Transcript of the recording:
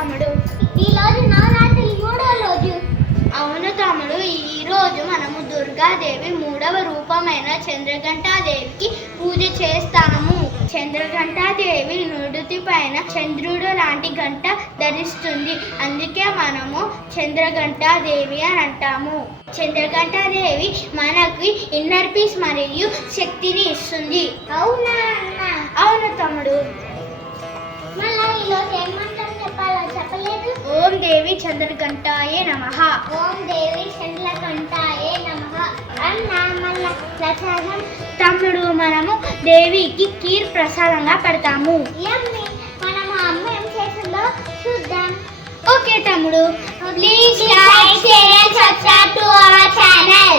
తమ్ముడు. ఈ రోజు నవరాత్రి 3వ రోజు. అవును తమ్ముడు, ఈ రోజు మనము దుర్గాదేవి 3వ రూపమైన చంద్రఘంటాదేవికి పూజ చేస్తాము. చంద్రఘంటాదేవి నుదుటి పైన చంద్రుడు లాంటి గంట ధరిస్తుంది. అందుకే మనము చంద్రఘంటాదేవి అని అంటాము. చంద్రఘంటాదేవి మనకి ఇన్నర్ పీస్ మరియు శక్తిని ఇస్తుంది. అవునా? అవును తమ్ముడు. మళ్ళీ ఈరోజు ఏమంటారు చెప్పాలో చెప్పలేదు. ఓం దేవి చంద్రఘంటాయే నమః. ఓం దేవి చంద్రఘంటాయే నమః అన్న. మళ్ళీ ప్రసాదం తమ్ముడు, మనము దేవికి కీర్ ప్రసాదంగా పెడతాము. యమ్మీ. మనము అమ్మ ఏం చేసిందో చూద్దాం. ఓకే తమ్ముడు. Please like, share and subscribe to our channel.